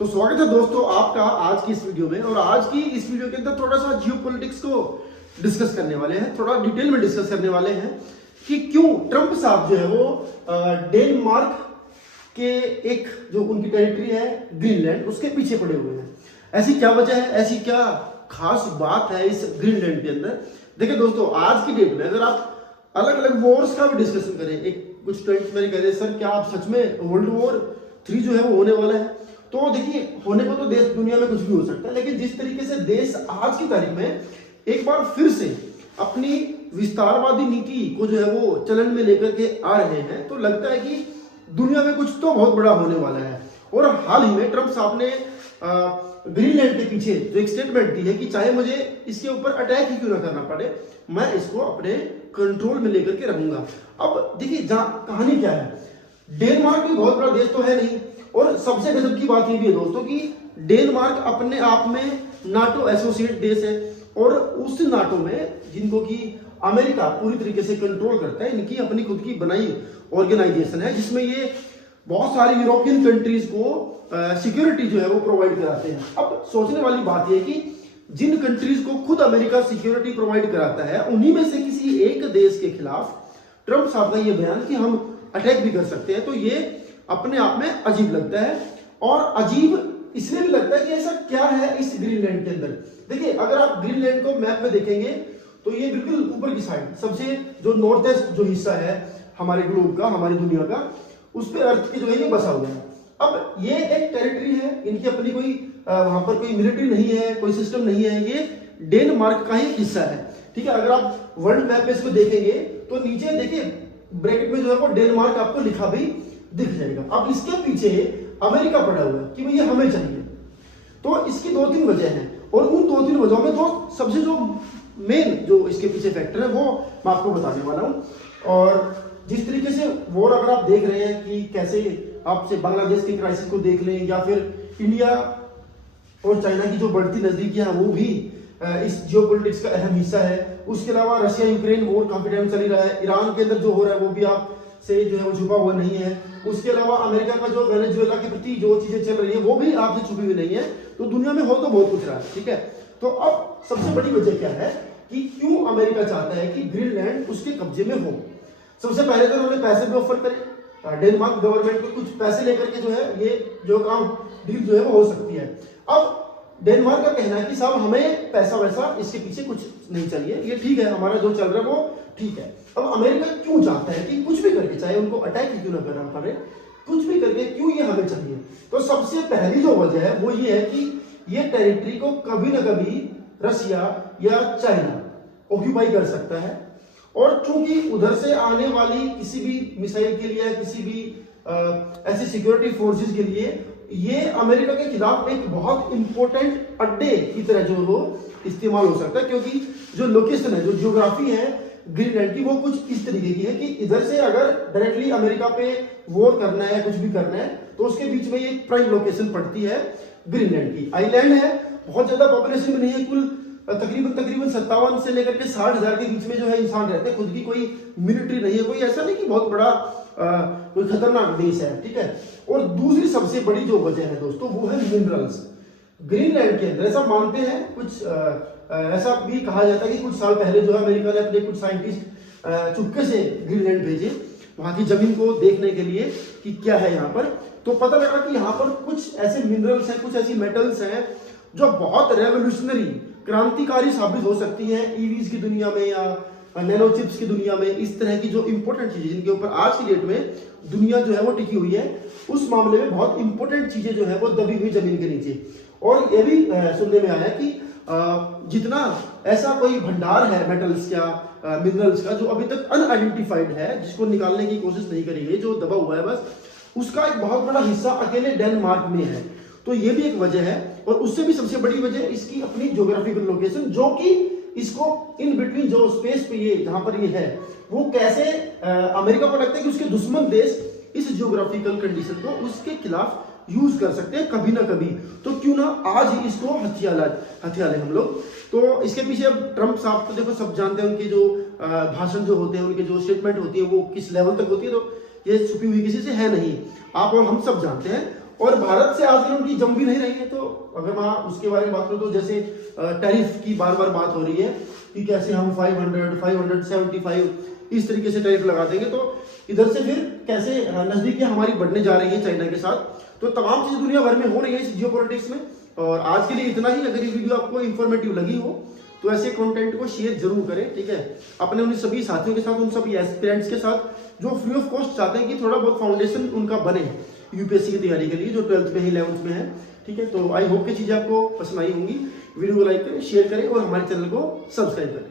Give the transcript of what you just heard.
तो स्वागत है दोस्तों आपका आज की इस वीडियो में। और आज की इस वीडियो के अंदर थोड़ा सा जियोपॉलिटिक्स को डिस्कस करने वाले हैं, थोड़ा डिटेल में डिस्कस करने वाले हैं कि क्यों ट्रंप साहब जो है वो डेनमार्क के एक जो उनकी टेरिटरी है ग्रीनलैंड, उसके पीछे पड़े हुए हैं। ऐसी क्या वजह है, ऐसी क्या खास बात है इस ग्रीनलैंड के अंदर। देखिए दोस्तों, आज की डेट में अगर आप अलग अलग वॉर्स का भी डिस्कशन करें, एक कुछ स्टूडेंट्स मेरे कह रहे सर क्या आप सच में वर्ल्ड वॉर 3 जो है वो होने वाला है। तो देखिए, होने को तो देश दुनिया में कुछ भी हो सकता है, लेकिन जिस तरीके से देश आज की तारीख में एक बार फिर से अपनी विस्तारवादी नीति को जो है वो चलन में लेकर के आ रहे हैं, तो लगता है कि दुनिया में कुछ तो बहुत बड़ा होने वाला है। और हाल ही में ट्रंप साहब ने ग्रीनलैंड के पीछे जो एक स्टेटमेंट दी है कि चाहे मुझे इसके ऊपर अटैक ही क्यों ना करना पड़े, मैं इसको अपने कंट्रोल में लेकर के रहूंगा। अब देखिए कहानी क्या है, डेनमार्क भी बहुत बड़ा देश तो है नहीं, और सबसे गजब की बात ये भी है दोस्तों कि डेनमार्क अपने आप में नाटो एसोसिएट देश है, और उस नाटो में जिनको कि अमेरिका पूरी तरीके से कंट्रोल करता है, इनकी अपनी खुद की बनाई ऑर्गेनाइजेशन है, जिसमें ये बहुत सारी यूरोपियन कंट्रीज को सिक्योरिटी जो है वो प्रोवाइड कराते हैं। अब सोचने वाली बात यह कि जिन कंट्रीज को खुद अमेरिका सिक्योरिटी प्रोवाइड कराता है, उन्हीं में से किसी एक देश के खिलाफ ट्रंप साहब का ये बयान कि हम अटैक भी कर सकते हैं, तो ये अपने आप में अजीब लगता है। और अजीब इसलिए भी लगता है कि ऐसा क्या है इस ग्रीनलैंड के अंदर। देखिए, अगर आप ग्रीनलैंड को मैप में देखेंगे तो ये बिल्कुल ऊपर की साइड सबसे जो नॉर्थ ईस्ट जो हिस्सा है हमारे ग्लोब का, हमारी दुनिया का, उस पे अर्थ की जो है ये बसा हुआ है। अब ये एक टेरिटरी है, इनकी अपनी कोई वहां पर कोई मिलिट्री नहीं है, कोई सिस्टम नहीं है, ये डेनमार्क का ही हिस्सा है। ठीक है, अगर आप वर्ल्ड मैप में इसको देखेंगे तो नीचे देखिए ब्रैकेट में जो है वो डेनमार्क आपको लिखा भी दिख जाएगा। अब इसके पीछे अमेरिका पड़ा हुआ है कि भैया हमें चाहिए। तो इसकी 2-3 वजह हैं, और उन 2-3 वजहों में तो सबसे जो मेन जो इसके पीछे फैक्टर है वो मैं आपको बताने वाला हूं। और जिस तरीके से वॉर अगर आप देख रहे हैं कि कैसे आपसे बांग्लादेश की क्राइसिस को देख लें, या फिर इंडिया और चाइना की जो बढ़ती नजदीकियां हैं वो भी इस जियोपॉलिटिक्स का अहम हिस्सा है। उसके अलावा रशिया यूक्रेन वॉर काफी टाइम चल ही रहा है, ईरान के अंदर जो हो रहा है वो भी आप से जो है वो छुपा हुआ नहीं है। उसके अलावा अमेरिका का जो वेनेजुएला के प्रति जो चीजें चल रही है वो भी आपसे छुपी हुई नहीं है। तो दुनिया में हो तो बहुत कुछ रहा है। ठीक है, तो अब सबसे बड़ी वजह क्या है कि क्यों अमेरिका चाहता है कि ग्रीनलैंड उसके कब्जे में हो। सबसे पहले तो उन्होंने पैसे भी ऑफर करे, डेनमार्क गवर्नमेंट को कुछ पैसे लेकर के जो है ये जो काम डील जो है वो हो सकती है। अब डेनमार्क का कहना है कि साहब हमें पैसा वैसा इसके पीछे कुछ नहीं चाहिए, ये ठीक है, हमारा जो चल रहा है वो ठीक है। अब अमेरिका क्यों चाहता है कि कुछ भी करके, चाहे उनको अटैक ही क्यों ना करना पड़े, कुछ भी करके क्यों ये हमें चाहिए। तो सबसे पहली जो वजह है वो ये है कि ये टेरिटरी को कभी ना कभी रशिया या चाइना ऑक्यूपाई कर सकता है, और चूंकि उधर से आने वाली किसी भी मिसाइल के लिए, किसी भी ऐसी सिक्योरिटी फोर्सेस के लिए ये अमेरिका के खिलाफ एक बहुत इंपॉर्टेंट अड्डे की तरह जो वो इस्तेमाल हो सकता है। क्योंकि जो लोकेशन है, जो जियोग्राफी है ग्रीनलैंड की, वो कुछ इस तरीके की है कि इधर से अगर डायरेक्टली अमेरिका पे वॉर करना है, कुछ भी करना है, तो उसके बीच में ये प्राइम लोकेशन पड़ती है ग्रीनलैंड की। आइलैंड है, बहुत ज्यादा पॉपुलेशन में नहीं है, कुल तकरीबन 57 से लेकर के 60,000 के बीच में जो है इंसान रहते हैं। खुद की कोई मिलिट्री नहीं है, कोई ऐसा नहीं कि बहुत बड़ा कोई खतरनाक देश है। ठीक है, और दूसरी सबसे बड़ी जो वजह है दोस्तों वो है मिनरल्स। ग्रीनलैंड के अंदर ऐसा मानते हैं कुछ, ऐसा भी कहा जाता है कि कुछ साल पहले जो है अमेरिका ने अपने कुछ साइंटिस्ट चुपके से ग्रीनलैंड भेजे वहां की जमीन को देखने के लिए कि क्या है यहाँ पर। तो पता लगा कि यहाँ पर कुछ ऐसे मिनरल्स हैं, कुछ ऐसी मेटल्स हैं जो बहुत रेवोल्यूशनरी, क्रांतिकारी साबित हो सकती हैं ईवीज की दुनिया में या नैनो चिप्स की दुनिया में। इस तरह की जो इंपॉर्टेंट चीजें जिनके ऊपर आज की डेट में दुनिया जो है वो टिकी हुई है, उस मामले में बहुत इंपॉर्टेंट चीजें जो है वो दबी हुई जमीन के नीचे। और ये भी सुनने में आया कि जितना ऐसा कोई भंडार है मेटल्स या मिनरल्स का जो अभी तक अनआइडेंटिफाइड है, जिसको निकालने की कोशिश नहीं करी गई, जो दबा हुआ है बस, उसका एक बहुत बड़ा हिस्सा अकेले डेनमार्क में है। तो ये भी एक वजह है, और उससे भी सबसे बड़ी वजह इसकी अपनी ज्योग्राफिकल लोकेशन, जो कि इसको इन बिटवीन जो स्पेस पे ये जहां पर ये है वो कैसे अमेरिका को लगता है कि उसके दुश्मन देश इस ज्योग्राफिकल कंडीशन को उसके खिलाफ यूज कर सकते हैं कभी ना कभी। तो क्यों ना आज ही इसको हथिया ले हम लोग। तो इसके पीछे अब ट्रंप साहब तो देखो सब जानते हैं, उनके जो भाषण जो होते हैं, उनके जो स्टेटमेंट होती है वो किस लेवल तक होती है, तो ये छुपी हुई किसी से है नहीं, आप और हम सब जानते हैं। और भारत से आज की उनकी जम भी नहीं रही है। तो अगर मैं उसके बारे में बात करूँ तो जैसे टैरिफ की बार बार बात हो रही है कि कैसे हम 500, 575 इस तरीके से टैरिफ लगा देंगे, तो इधर से फिर कैसे नजदीकियां हमारी बढ़ने जा रही है चाइना के साथ। तो तमाम चीजें दुनिया भर में हो रही है इस जियोपॉलिटिक्स में। और आज के लिए इतना ही। अगर ये वीडियो आपको इंफॉर्मेटिव लगी हो तो ऐसे कंटेंट को शेयर जरूर करें, ठीक है, अपने उन सभी साथियों के साथ, उन सभी एस्पिरेंट्स के साथ जो फ्री ऑफ कॉस्ट चाहते हैं कि थोड़ा बहुत फाउंडेशन उनका बने यूपीएससी की तैयारी के लिए, जो 12th में ही 11th में है, ठीक है। तो आई होप कि चीजें आपको पसंद आई होंगी। वीडियो को लाइक करें, शेयर करें और हमारे चैनल को सब्सक्राइब करें।